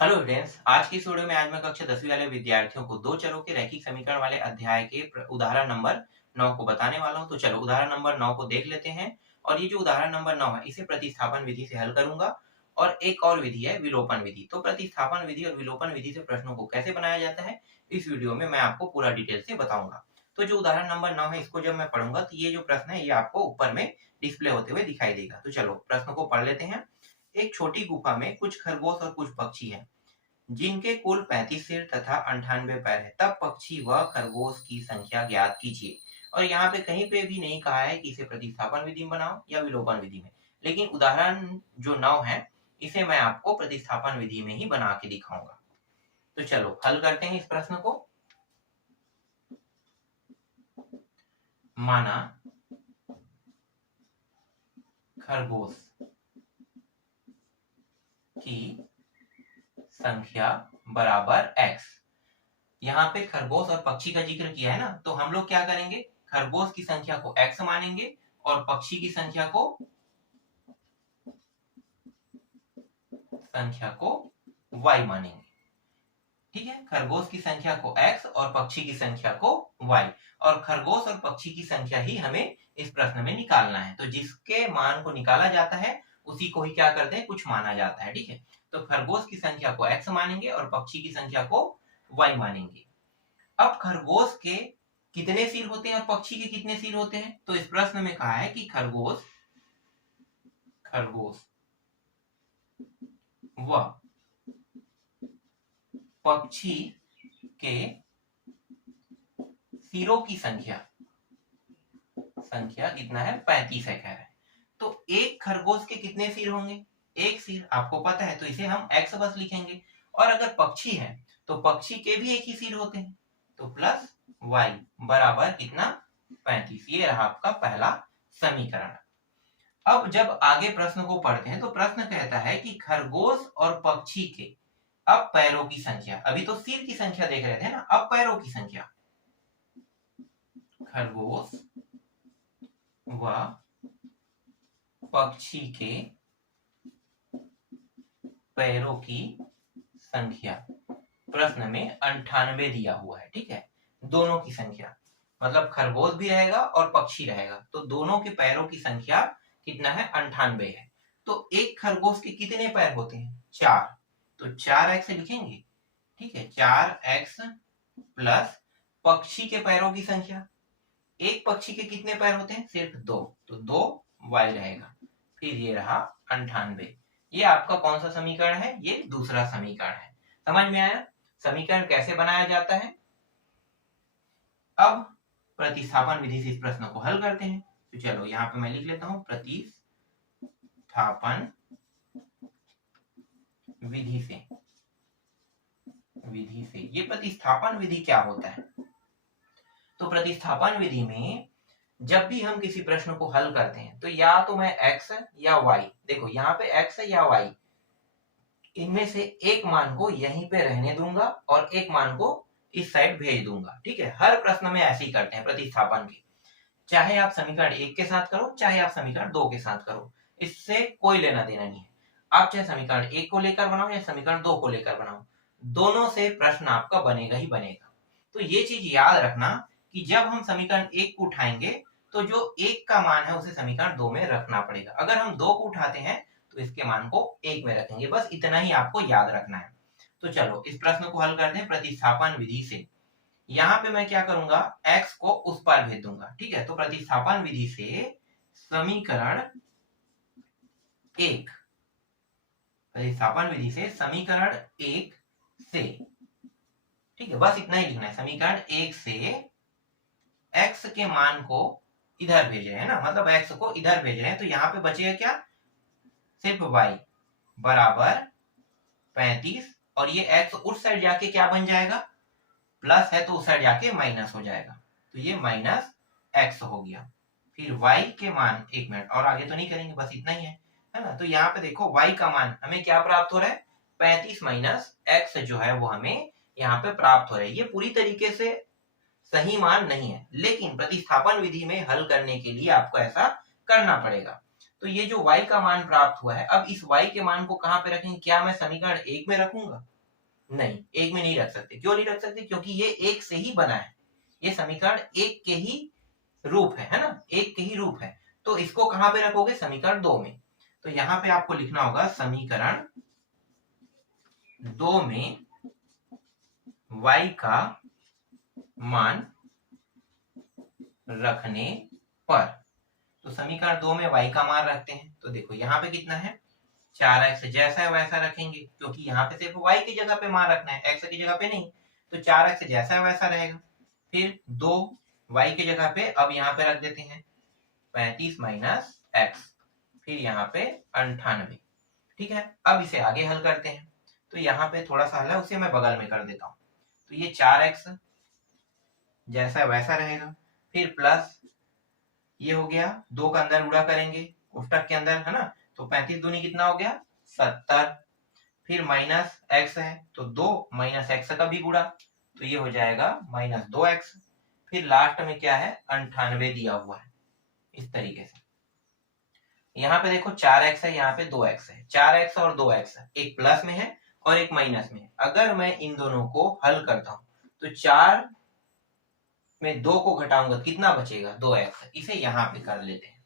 Hello friends, आज की इस वीडियो में आज मैं कक्षा 10वीं वाले विद्यार्थियों को दो चरों के रैखिक समीकरण वाले अध्याय के उदाहरण नंबर 9 को बताने वाला हूं। तो चलो उदाहरण नंबर 9 को देख लेते हैं। और ये जो उदाहरण नंबर 9 है इसे प्रतिस्थापन विधि से हल करूंगा। और एक और विधि है विलोपन विधि। तो प्रतिस्थापन विधि और विलोपन विधि से प्रश्नों को कैसे बनाया जाता है इस वीडियो में मैं आपको पूरा डिटेल से बताऊंगा। तो जो उदाहरण नंबर 9 है इसको जब मैं पढ़ूंगा तो ये जो प्रश्न है ये आपको ऊपर में डिस्प्ले होते हुए दिखाई देगा। तो चलो प्रश्न को पढ़ लेते हैं। एक छोटी गुफा में कुछ खरगोश और कुछ पक्षी हैं जिनके कुल 35 सिर तथा 98 पैर है। तब पक्षी व खरगोश की संख्या ज्ञात कीजिए। और यहाँ पे कहीं पे भी नहीं कहा है कि इसे प्रतिस्थापन विधि में बनाओ या विलोपन विधि में, लेकिन उदाहरण जो 9 है इसे मैं आपको प्रतिस्थापन विधि में ही बना के दिखाऊंगा। तो चलो हल करते हैं इस प्रश्न को। माना खरगोश की संख्या बराबर x। यहाँ पे खरगोश और पक्षी का जिक्र किया है ना, तो हम लोग क्या करेंगे, खरगोश की संख्या को x मानेंगे और पक्षी की संख्या को y मानेंगे। ठीक है, खरगोश की संख्या को x और पक्षी की संख्या को y। और खरगोश और पक्षी की संख्या ही हमें इस प्रश्न में निकालना है। तो जिसके मान को निकाला जाता है उसी को ही क्या करते हैं, कुछ माना जाता है। ठीक है, तो खरगोश की संख्या को x मानेंगे और पक्षी की संख्या को y मानेंगे। अब खरगोश के कितने सिर होते हैं और पक्षी के कितने सिर होते हैं, तो इस प्रश्न में कहा है कि खरगोश व पक्षी के सिरों की संख्या कितना है, 35 है कह रहे हैं। तो एक खरगोश के कितने सिर होंगे, एक सिर आपको पता है, तो इसे हम x बस लिखेंगे। और अगर पक्षी है तो पक्षी के भी एक ही सिर होते हैं, तो प्लस y बराबर कितना, 35। ये रहा आपका पहला समीकरण। अब जब आगे प्रश्न को पढ़ते हैं तो प्रश्न कहता है कि खरगोश और पक्षी के अब पैरों की संख्या, अभी तो सिर की संख्या देख रहे थे ना, अब पैरों की संख्या, खरगोश व पक्षी के पैरों की संख्या प्रश्न में 98 दिया हुआ है। ठीक है, दोनों की संख्या, मतलब खरगोश भी रहेगा और पक्षी रहेगा, तो दोनों के पैरों की संख्या कितना है, 98 है। तो एक खरगोश के कितने पैर होते हैं, 4, तो 4x लिखेंगे। ठीक है, 4x प्लस पक्षी के पैरों की संख्या, एक पक्षी के कितने पैर होते हैं, सिर्फ 2, तो 2y रहेगा। फिर ये रहा 98। ये आपका कौन सा समीकरण है, ये दूसरा समीकरण है। समझ में आया समीकरण कैसे बनाया जाता है। अब प्रतिस्थापन विधि से इस प्रश्न को हल करते हैं। तो चलो यहाँ पे मैं लिख लेता हूं प्रतिस्थापन विधि से। ये प्रतिस्थापन विधि क्या होता है, तो प्रतिस्थापन विधि में जब भी हम किसी प्रश्न को हल करते हैं तो या तो मैं x या y, देखो यहाँ पे x या y, इनमें से एक मान को यहीं पे रहने दूंगा और एक मान को इस साइड भेज दूंगा। ठीक है, हर प्रश्न में ऐसे ही करते हैं प्रतिस्थापन के, चाहे आप समीकरण 1 के साथ करो चाहे आप समीकरण 2 के साथ करो, इससे कोई लेना देना नहीं है। आप चाहे समीकरण 1 को लेकर बनाओ या समीकरण 2 को लेकर बनाओ, दोनों से प्रश्न आपका बनेगा ही बनेगा। तो ये चीज याद रखना कि जब हम समीकरण 1 को उठाएंगे तो जो 1 का मान है उसे समीकरण 2 में रखना पड़ेगा। अगर हम 2 को उठाते हैं तो इसके मान को 1 में रखेंगे, बस इतना ही आपको याद रखना है। तो चलो इस प्रश्न को हल करते हैं प्रतिस्थापन विधि से। यहाँ पे मैं क्या करूंगा, x को उस पर भेज दूंगा। ठीक है, तो प्रतिस्थापन विधि से समीकरण 1, प्रतिस्थापन विधि से समीकरण 1 से, ठीक है बस इतना ही लिखना है, समीकरण 1 से x के मान को इधर भेज रहे हैं ना, मतलब x को इधर भेज रहे हैं, तो यहाँ पे बचेगा क्या, सिर्फ y बराबर 35। और ये x उस साइड जाके क्या बन जाएगा, प्लस है तो उस साइड जाके माइनस हो जाएगा, तो ये माइनस x हो गया। फिर y के मान, एक मिनट और आगे तो नहीं करेंगे, बस इतना ही है ना। तो यहाँ पे देखो y का मान हमें क्या प्राप्त हो रहा है, 35 माइनस x जो है वो हमें यहाँ पे प्राप्त हो रहा है। ये पूरी तरीके से सही मान नहीं है, लेकिन प्रतिस्थापन विधि में हल करने के लिए आपको ऐसा करना पड़ेगा। तो ये जो y का मान प्राप्त हुआ है, अब इस y के मान को कहां पे रखेंगे? क्या मैं समीकरण 1 में रखूंगा? नहीं, 1 में नहीं रख सकते। क्यों नहीं रख सकते? क्योंकि ये 1 से ही बना है, ये समीकरण 1 के ही रूप है ना, 1 के ही रूप है। तो इसको कहां पे रखोगे? समीकरण 2 में। तो यहां पे आपको लिखना होगा समीकरण 2 में y का मान रखने पर। तो समीकरण 2 में y का मान रखते हैं, तो देखो यहाँ पे कितना है? 4x, जैसा है वैसा रखेंगे, क्योंकि यहाँ पे सिर्फ y की जगह पे मान रखना है, x की जगह पे नहीं। तो 4x जैसा है वैसा रहेगा। फिर 2 y की जगह पे अब यहाँ पे रख देते हैं 35 माइनस x, फिर यहाँ पे 98। ठीक है, अब इसे आगे हल करते हैं। तो यहाँ पे थोड़ा सा हल है, उसे मैं बगल में कर देता हूँ। तो ये 4x जैसा वैसा रहेगा, फिर प्लस ये हो गया, 2 का अंदर गुणा करेंगे कोष्टक के अंदर, है ना। तो 35 दूनी कितना हो गया? 70। फिर माइनस x है, तो 2 माइनस x का भी गुणा, तो ये हो जाएगा माइनस 2x। फिर लास्ट में क्या है? 98 दिया हुआ है, इस तरीके से। यहाँ पे देखो 4x है, यहाँ पे 2x है। 4x और 2x एक प्लस में है और एक माइनस में है। अगर मैं इन दोनों को हल करता हूं तो 4 में 2 को घटाऊंगा, कितना बचेगा? 2x। इसे यहाँ पे कर लेते हैं,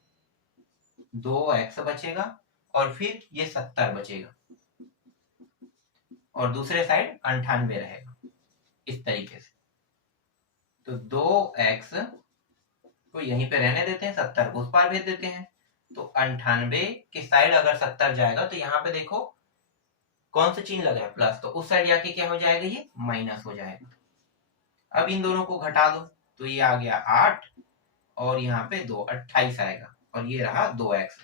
2x बचेगा और फिर ये 70 बचेगा और दूसरे साइड 98 रहेगा, इस तरीके से। तो 2x को यहीं पे रहने देते हैं, 70 को उस पार भेज देते हैं। तो 98 के साइड अगर 70 जाएगा तो यहाँ पे देखो कौन सा चिन्ह लगा है? प्लस। तो उस साइड जाके क्या हो जाएगा? ये माइनस हो जाएगा। अब इन दोनों को घटा दो, तो ये आ गया 8 और यहाँ पे 2, 28 आएगा और ये रहा 2x।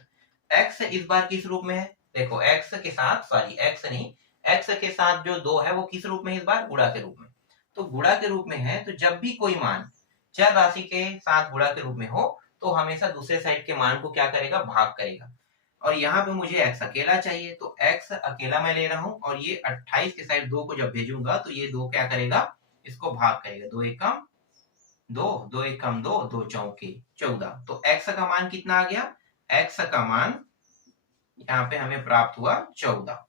x इस बार किस रूप में है? देखो x के साथ, सॉरी x नहीं, x के साथ जो 2 है वो किस रूप में है इस बार? गुणा के रूप में। तो गुणा के रूप में है, तो जब भी कोई मान चर राशि के साथ गुणा के रूप में हो तो हमेशा दूसरे साइड के मान को क्या करेगा? भाग करेगा। और यहाँ पे मुझे x अकेला चाहिए, तो x अकेला मैं ले रहा हूं और ये 28 के साइड 2 को जब भेजूंगा तो ये 2 क्या करेगा? इसको भाग करेगा। 2 एकम 2, 2 एकम 2, 2 चौके 14। तो x का मान कितना आ गया? x का मान यहाँ पे हमें प्राप्त हुआ 14।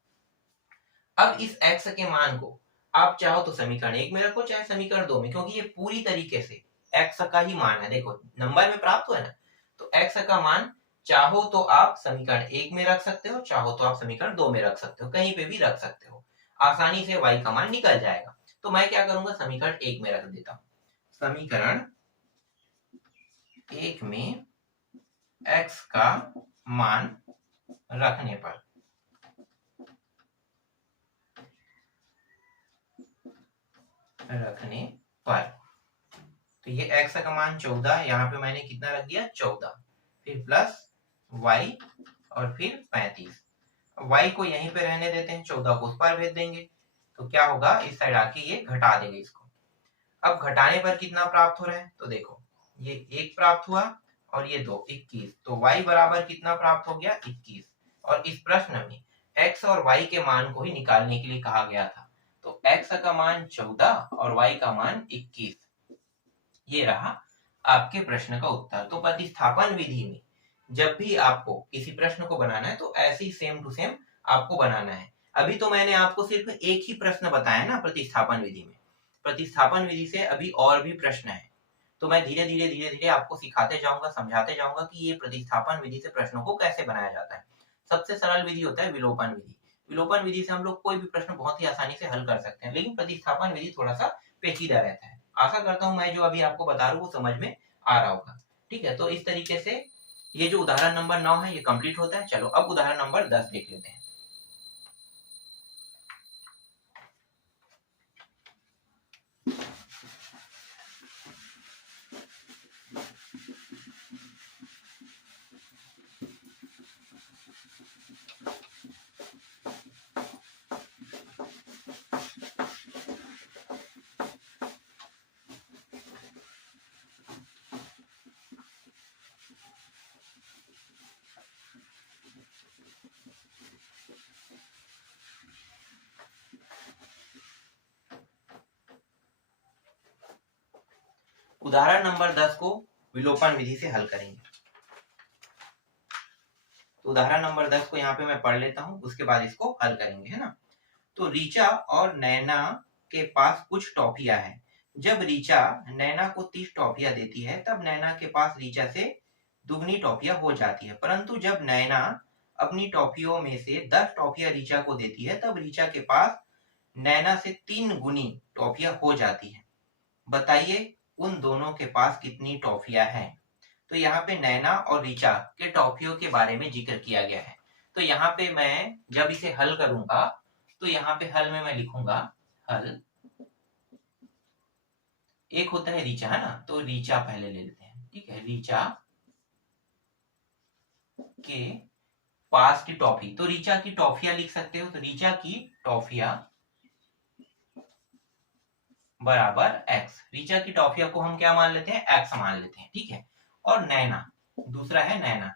अब इस x के मान को आप चाहो तो समीकरण 1 में रखो, चाहे समीकरण 2 में, क्योंकि ये पूरी तरीके से x का ही मान है। देखो नंबर में प्राप्त हुआ है ना, तो x का मान चाहो तो आप समीकरण 1 में रख सकते हो, चाहो तो आप समीकरण 2 में रख सकते हो, कहीं पे भी रख सकते हो। आसानी से y का मान निकल जाएगा। तो मैं क्या करूंगा? समीकरण 1 में रख देता हूं। समीकरण 1 में x का मान रखने पर तो ये x का मान 14, यहाँ पे मैंने कितना रख दिया? 14। फिर प्लस y और फिर 35। y को यहीं पे रहने देते हैं, 14 को उस पार भेज देंगे। तो क्या होगा? इस साइड आके ये घटा देंगे इसको। अब घटाने पर कितना प्राप्त हो रहा है? तो देखो ये 1 प्राप्त हुआ और ये 2, 21। तो y बराबर कितना प्राप्त हो गया? 21। और इस प्रश्न में x और y के मान को ही निकालने के लिए कहा गया था। तो x का मान 14 और y का मान 21। ये रहा आपके प्रश्न का उत्तर। तो प्रतिस्थापन विधि में जब भी आपको किसी प्रश्न को बनाना है तो ऐसे ही सेम टू सेम आपको बनाना है। अभी तो मैंने आपको सिर्फ एक ही प्रश्न बताया ना प्रतिस्थापन विधि में। प्रतिस्थापन विधि से अभी और भी प्रश्न है, तो मैं धीरे धीरे आपको सिखाते जाऊंगा, समझाते जाऊंगा कि ये प्रतिस्थापन विधि से प्रश्नों को कैसे बनाया जाता है। सबसे सरल विधि होता है विलोपन विधि। विलोपन विधि से हम लोग कोई भी प्रश्न बहुत ही आसानी से हल कर सकते हैं, लेकिन प्रतिस्थापन विधि थोड़ा सा पेचीदा रहता है। आशा करता हूं मैं जो अभी आपको बता रहा हूँ वो समझ में आ रहा होगा। ठीक है, तो इस तरीके से ये जो उदाहरण नंबर 9 है ये कंप्लीट होता है। चलो अब उदाहरण नंबर 10 देख लेते हैं। उदाहरण नंबर 10 को विलोपन विधि से हल करेंगे। तो उदाहरण नंबर 10 को यहाँ पे मैं पढ़ लेता हूँ, उसके बाद इसको हल करेंगे, है ना। तो रीचा और नैना के पास कुछ टॉफियां हैं। जब रीचा नैना को 30 टॉफियां देती है तब नैना के पास रीचा से दुगनी टॉफियां हो जाती है, परंतु जब नैना अपनी टॉफियों में से 10 टॉफियां रीचा को देती है तब रीचा के पास नैना से 3 गुनी टॉफियां हो जाती है। बताइए उन दोनों के पास कितनी टॉफियां हैं। तो यहाँ पे नैना और रीचा के टॉफियों के बारे में जिक्र किया गया है। तो यहाँ पे मैं जब इसे हल करूंगा तो यहाँ पे हल में मैं लिखूंगा हल, एक होता है रीचा, है ना, तो रीचा पहले ले लेते हैं, ठीक है। रीचा के पास की टॉफी, तो रीचा की टॉफियां लिख सकते हो, तो रीचा की टॉफियां बराबर एक्स। रीचा की टॉफिया को हम क्या मान लेते हैं, एक्स मान लेते हैं, ठीक है। और नैना, दूसरा है नैना,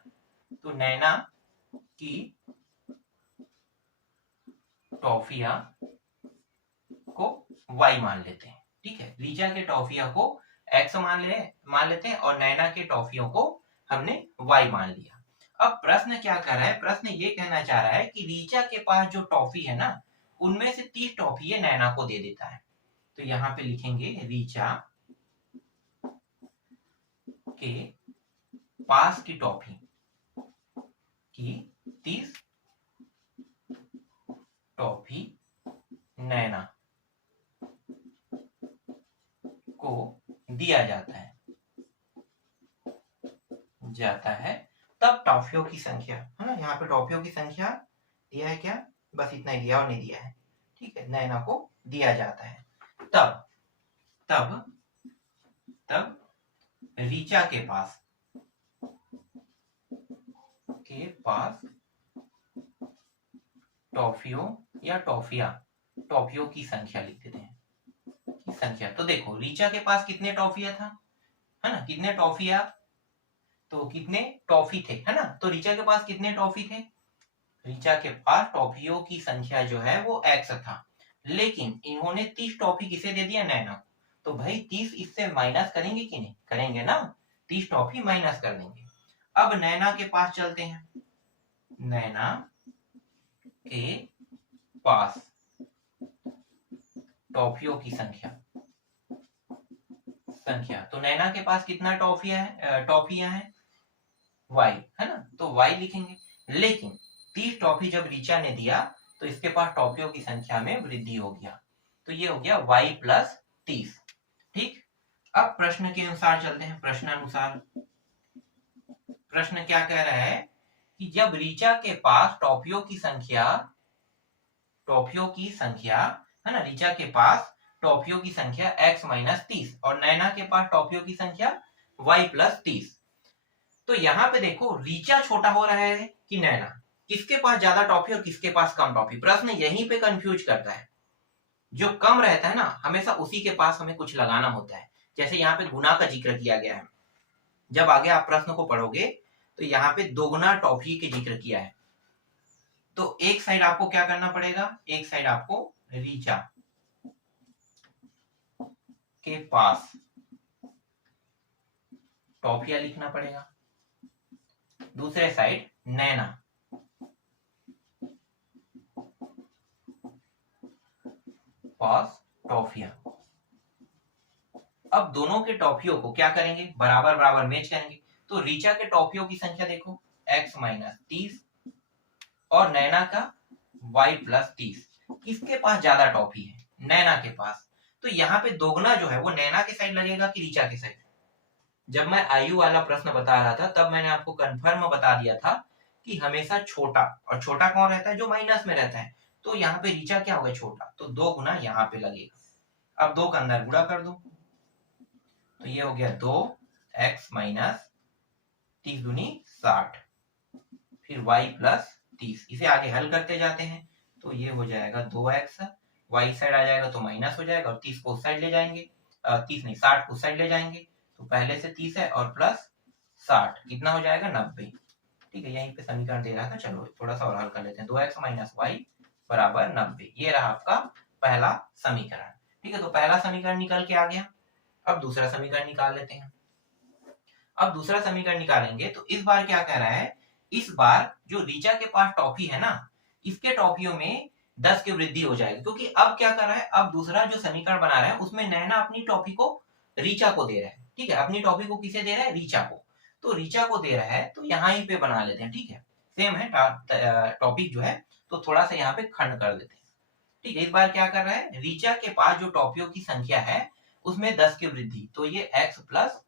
तो नैना की टॉफिया को वाई मान लेते हैं, ठीक है। रीचा के टॉफिया को एक्स मान लेते हैं और नैना के टॉफियों को हमने वाई मान लिया। अब प्रश्न क्या कर रहा है, प्रश्न ये कहना चाह रहा है कि रीचा के पास जो टॉफी है ना, उनमें से 30 टॉफी ये नैना को दे देता है। तो यहाँ पे लिखेंगे रीचा के पास की टॉफी की 30 टॉफी नैना को दिया जाता है तब टॉफियों की संख्या, है ना, यहाँ पे टॉफियों की संख्या दिया है क्या, बस इतना ही दिया और नहीं दिया है, ठीक है। नैना को दिया जाता है तब तब तब रीचा के पास टॉफियों या टॉफियों की संख्या लिख देते हैं, की संख्या। तो देखो रीचा के पास कितने टॉफिया था, है ना, कितने टॉफिया, तो कितने टॉफी थे, है ना। तो रीचा के पास कितने टॉफी थे, रीचा के पास टॉफियों की संख्या जो है वो एक्स था, लेकिन इन्होंने 30 टॉफी किसे दे दिया, नैना। तो भाई 30 इससे माइनस करेंगे कि नहीं करेंगे ना, 30 टॉफी माइनस कर देंगे। अब नैना के पास चलते हैं, नैना के पास टॉफियों की संख्या, तो नैना के पास कितना टॉफियां हैं वाई, है ना, तो वाई लिखेंगे। लेकिन 30 टॉफी जब रीचा ने दिया तो इसके पास टॉफियों की संख्या में वृद्धि हो गया, तो ये हो गया वाई प्लस 30, ठीक। अब प्रश्न के अनुसार चलते हैं, प्रश्नानुसार प्रश्न क्या कह रहा है कि जब रीचा के पास टॉफियों की संख्या, है ना, रीचा के पास टॉफियों की संख्या x माइनस 30 और नैना के पास टॉफियों की संख्या y प्लस 30, तो यहाँ पे देखो रीचा छोटा हो रहा है कि नैना, किसके पास ज्यादा टॉफी और किसके पास कम टॉफी, प्रश्न यहीं पे कंफ्यूज करता है। जो कम रहता है ना हमेशा उसी के पास हमें कुछ लगाना होता है, जैसे यहाँ पे गुना का जिक्र किया गया है, जब आगे आप प्रश्न को पढ़ोगे तो यहाँ पे दोगुना टॉफी के जिक्र किया है, तो एक साइड आपको क्या करना पड़ेगा, एक साइड आपको रीचा के पास टॉफिया लिखना पड़ेगा, दूसरे साइड नैना पास टॉफिया। अब दोनों के टॉफियों को क्या करेंगे, बराबर बराबर मैच करेंगे। तो रीचा के टॉफियों की संख्या देखो x माइनस 30 और नैना का y प्लस 30, किसके पास ज्यादा टॉफी है, नैना के पास। तो यहाँ पे दोगुना जो है वो नैना के साइड लगेगा कि रीचा के साइड। जब मैं आयु वाला प्रश्न बता रहा था तब मैंने आपको कंफर्म बता दिया था कि हमेशा छोटा, और छोटा कौन रहता है, जो माइनस में रहता है, तो यहाँ पे रीचा क्या होगा, छोटा, तो 2 गुना यहाँ पे लगेगा। अब 2 का अंदर गुणा कर दो, तो ये हो गया 2x माइनस 30 दूनी 60, फिर y प्लस 30, इसे आगे हल करते जाते हैं, तो ये हो जाएगा 2x, y साइड आ जाएगा तो माइनस हो जाएगा और 30 को उस साइड ले जाएंगे, 30 नहीं 60 को उस साइड ले जाएंगे, तो पहले से 30 है और प्लस 60 कितना हो जाएगा 90, ठीक है। यहीं पे समीकरण दे रहा था, चलो थोड़ा सा और हल कर लेते हैं। 2x माइनस वाई बराबर 90, ये रहा आपका पहला समीकरण, ठीक है। तो पहला समीकरण निकल के आ गया। अब दूसरा समीकरण निकाल लेते हैं। अब दूसरा समीकरण निकालेंगे तो इस बार क्या कह रहा है इस बार जो रीचा के पास टॉफी है ना, इसके टॉफियों में 10 की वृद्धि हो जाएगी, क्योंकि अब क्या कर रहा है, अब दूसरा जो समीकरण बना रहा है उसमें नैना अपनी टॉफी को रीचा को दे रहा है। ठीक है, अपनी टॉफी को किसे दे रहा है, रीचा को। तो रीचा को दे रहा है तो यहाँ ही पे बना लेते हैं। ठीक है, सेम है टॉपिक जो है, तो थोड़ा सा यहाँ पे खंड कर देते हैं। ठीक है, इस बार क्या कर रहा है, रीचा के पास जो टॉपियों की संख्या है उसमें 10 की वृद्धि, तो ये x प्लस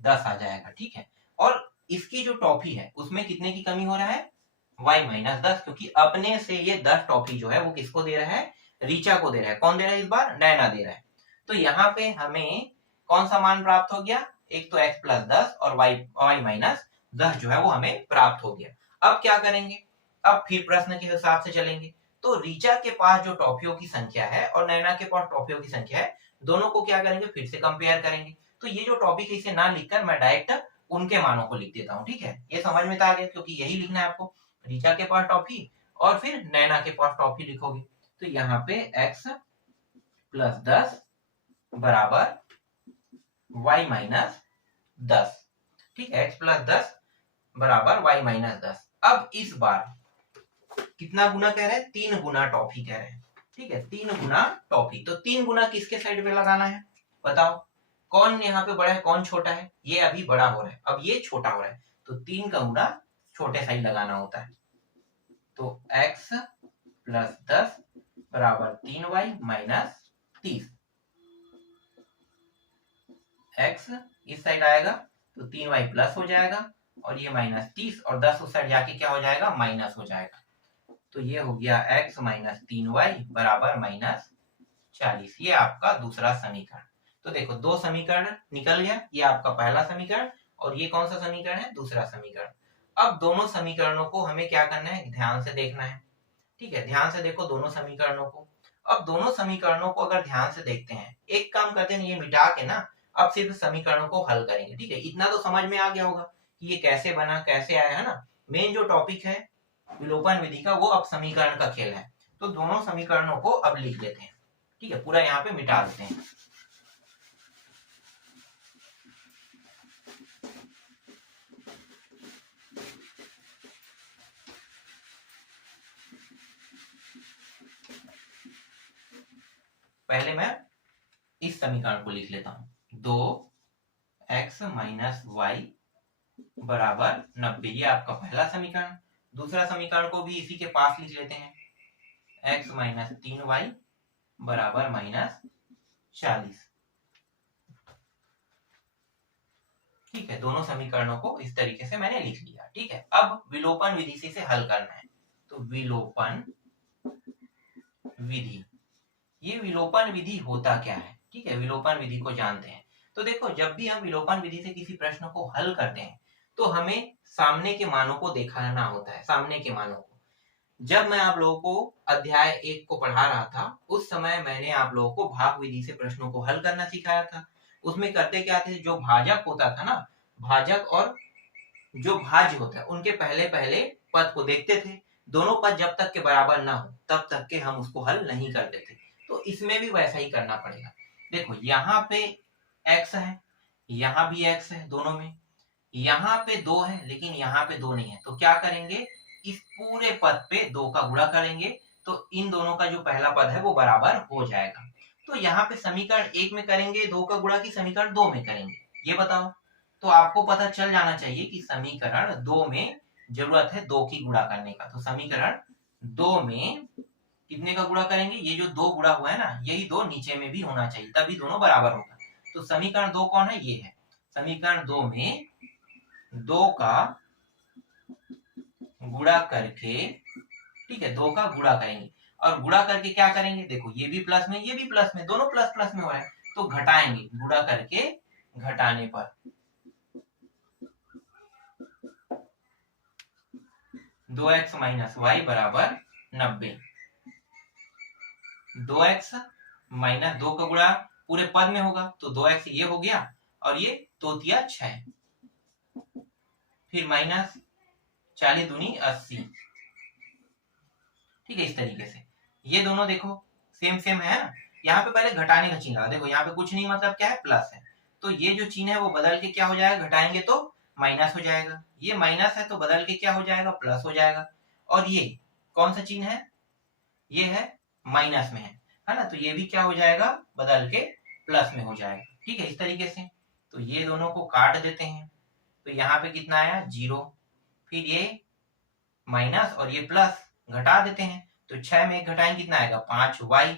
10 आ जाएगा। ठीक है, और इसकी जो टॉफी है उसमें कितने की कमी हो रहा है, y माइनस 10, क्योंकि अपने से ये 10 टॉफी जो है वो किसको दे रहा है, रीचा को दे रहा है। कौन दे रहा है इस बार, नैना दे रहा है। तो यहाँ पे हमें कौन सा मान प्राप्त हो गया, एक तो x प्लस 10 और y माइनस 10 जो है वो हमें प्राप्त हो गया। अब क्या करेंगे, अब फिर प्रश्न के हिसाब से चलेंगे। तो रीचा के पास जो टॉफियों की संख्या है और नैना के पास टॉफियों की संख्या है, दोनों को क्या करेंगे, फिर से कंपेयर करेंगे। तो ये जो टॉपिक है इसे ना लिखकर मैं डायरेक्ट उनके मानों को लिख देता हूँ। ठीक है, ये समझ में तो आ गया, क्योंकि यही लिखना है आपको, रीचा के पास टॉफी और फिर नैना के पास टॉफी लिखोगे। तो यहाँ पे x प्लस 10 बराबर y माइनस 10। ठीक है, x प्लस 10 बराबर y माइनस 10। अब इस बार कितना गुना कह रहे हैं, 3 गुना टॉफी कह रहे हैं। ठीक है, 3 गुना टॉफी, तो 3 गुना किसके साइड पे लगाना है, बताओ कौन यहाँ पे बड़ा है कौन छोटा है, ये अभी बड़ा हो रहा है, अब ये छोटा हो रहा है, तो 3 का गुना छोटे साइड लगाना होता है। तो x प्लस 10 बराबर 3y माइनस 30। x इस साइड आएगा तो 3y प्लस हो जाएगा और ये माइनस 30, और 10 उस साइड जाके क्या हो जाएगा, माइनस हो जाएगा। तो ये हो गया x माइनस 3y बराबर माइनस 40। ये आपका दूसरा समीकरण। तो देखो दो समीकरण निकल गया, ये आपका पहला समीकरण और ये कौन सा समीकरण है, दूसरा समीकरण। अब दोनों समीकरणों को हमें क्या करना है, ध्यान से देखना है। ठीक है, ध्यान से देखो दोनों समीकरणों को। अब दोनों समीकरणों को अगर ध्यान से देखते हैं, एक काम करते हैं, ये मिटा के ना अब सिर्फ समीकरणों को हल करेंगे। ठीक है, इतना तो समझ में आ गया होगा कि ये कैसे बना, कैसे आया, है ना। मेन जो टॉपिक है विलोपन विधि का, वो अब समीकरण का खेल है। तो दोनों समीकरणों को अब लिख देते हैं। ठीक है, पूरा यहाँ पे मिटा देते हैं। पहले मैं इस समीकरण को लिख लेता हूं, 2x माइनस वाई बराबर 90। ये आपका पहला समीकरण। दूसरा समीकरण को भी इसी के पास लिख लेते हैं, x माइनस 3y बराबर माइनस 40। ठीक है, दोनों समीकरणों को इस तरीके से मैंने लिख लिया। ठीक है, अब विलोपन विधि से इसे हल करना है। तो विलोपन विधि, ये विलोपन विधि होता क्या है। ठीक है, विलोपन विधि को जानते हैं। तो देखो, जब भी हम विलोपन विधि से किसी प्रश्न को हल करते हैं तो हमें सामने के मानों को दिखाना होता है, सामने के मानों को। जब मैं आप लोगों को अध्याय 1 को पढ़ा रहा था, उस समय मैंने आप लोगों को भाग विधि से प्रश्नों को हल करना सिखाया था। उसमें करते क्या थे, जो भाजक होता था ना, भाजक और जो भाज्य होता है, उनके पहले पहले पद को देखते थे। दोनों पद जब तक के बराबर ना हो तब तक के हम उसको हल नहीं करते थे। तो इसमें भी वैसा ही करना पड़ेगा। देखो यहाँ पे x है, यहाँ भी x है, दोनों में यहाँ पे 2 है लेकिन यहाँ पे 2 नहीं है। तो क्या करेंगे, इस पूरे पद पे 2 का गुणा करेंगे, तो इन दोनों का जो पहला पद है वो बराबर हो जाएगा। तो यहाँ पे समीकरण 1 में करेंगे 2 का गुणा, की समीकरण 2 में करेंगे, ये बताओ। तो आपको पता चल जाना चाहिए कि समीकरण 2 में जरूरत है 2 की गुणा करने का। तो समीकरण 2 में कितने का गुणा करेंगे, ये जो 2 गुणा हुआ है ना, यही 2 नीचे में भी होना चाहिए, तभी दोनों बराबर होगा। तो समीकरण 2 कौन है, ये है। समीकरण 2 में 2 का गुणा करके, ठीक है, 2 का गुणा करेंगे और गुणा करके क्या करेंगे, देखो ये भी प्लस में ये भी प्लस में, दोनों प्लस प्लस में हो रहा है, तो घटाएंगे, गुणा करके घटाने पर 2x माइनस वाई बराबर 90। 2x माइनस 2 का गुणा पूरे पद में होगा, तो 2x ये हो गया और ये 2 तिया 6, फिर माइनस 40 दूनी 80। ठीक है, इस तरीके से ये दोनों देखो सेम सेम है ना। यहाँ पे पहले घटाने का चिन्ह, देखो यहाँ पे कुछ नहीं, मतलब क्या है, प्लस है। तो ये जो चिन्ह है वो बदल के क्या हो जाएगा, घटाएंगे तो माइनस हो जाएगा, ये माइनस है तो बदल के क्या हो जाएगा, प्लस हो जाएगा। और ये कौन सा चिन्ह है, ये है माइनस में है ना, तो ये भी क्या हो जाएगा, बदल के प्लस में हो जाएगा। ठीक है, इस तरीके से तो ये दोनों को काट देते हैं, तो यहाँ पे कितना आया 0, फिर ये माइनस और ये प्लस घटा देते हैं, तो 6 में 1 घटाएं कितना आएगा 5y,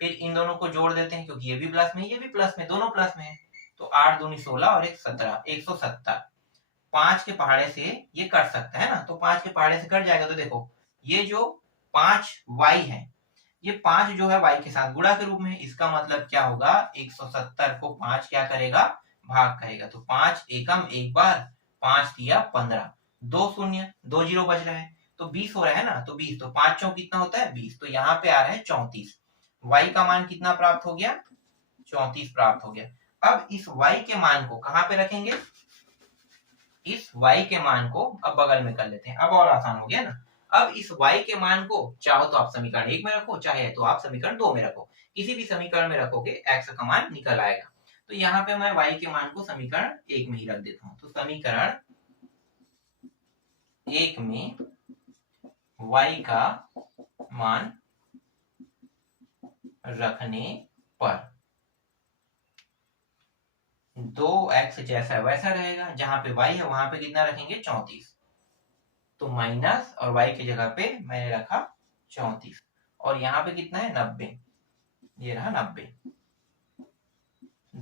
फिर इन दोनों को जोड़ देते हैं क्योंकि ये भी प्लस में ये भी प्लस में, दोनों प्लस में है, तो 8 दूनी 16 और 1 17, 170। 5 के पहाड़े से ये कट सकता है ना, तो 5 के पहाड़े से कट जाएगा, तो देखो ये जो 5y है, ये 5 जो है y के साथ गुणा के रूप में, इसका मतलब क्या होगा 170 को 5 क्या करेगा, भाग करेगा, तो 5 एकम एक बार, 5 दिया 15, 2 शून्य 2 जीरो बच रहा है, तो 20 हो रहा है ना, तो 20, तो 5 चौक कितना होता है 20, तो यहाँ पे आ रहा है 34, y का मान कितना प्राप्त हो गया 34 प्राप्त हो गया। अब इस y के मान को कहां पे रखेंगे, इस y के मान को अब बगल में कर लेते हैं, अब और आसान हो गया ना। अब इस y के मान को चाहो तो आप समीकरण 1 में रखो, चाहे तो आप समीकरण 2 में रखो, किसी भी समीकरण में रखोगे x का मान निकल आएगा। तो यहाँ पे मैं y के मान को समीकरण 1 में ही रख देता हूँ, तो समीकरण 1 में y का मान रखने पर 2x जैसा वैसा रहेगा, जहां पे y है वहां पे कितना रखेंगे 34, तो माइनस और y की जगह पे मैंने रखा 34, और यहाँ पे कितना है 90, ये रहा 90,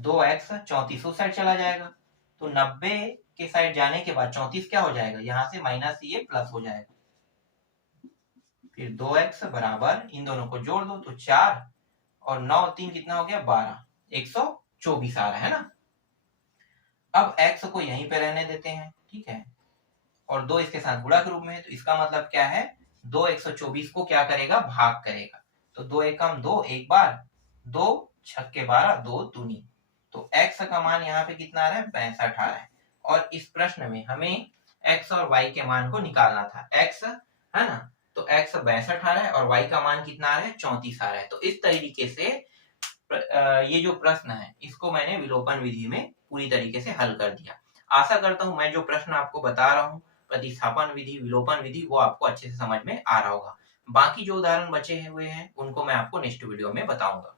2x 34 उस साइड चला जाएगा, तो 90 के साइड जाने के बाद 34 क्या हो जाएगा, यहाँ से माइनस ये प्लस हो जाएगा, फिर 2x बराबर इन दोनों को जोड़ दो तो 4 और 9 3 कितना हो गया 12, 124 आ रहा है ना। अब x को यहीं पे रहने देते हैं, ठीक है, और 2 इसके साथ गुणा के रूप में है, तो इसका मतलब क्या है 2 124 को क्या करेगा, भाग करेगा, तो 2 एकम 2 एक बार, 2 छक्के 12, 2 दूनी, तो x का मान यहाँ पे कितना आ रहा है 62 आ रहा है, और इस प्रश्न में हमें x और y के मान को निकालना था, x है ना, तो x 62 आ रहा है और y का मान कितना आ रहा है 34 आ रहा है। तो इस तरीके से ये जो प्रश्न है इसको मैंने विलोपन विधि में पूरी तरीके से हल कर दिया। आशा करता हूं मैं जो प्रश्न आपको बता रहा हूं प्रतिस्थापन विधि, विलोपन विधि, वो आपको अच्छे से समझ में आ रहा होगा। बाकी जो उदाहरण बचे हुए हैं उनको मैं आपको नेक्स्ट वीडियो में बताऊंगा।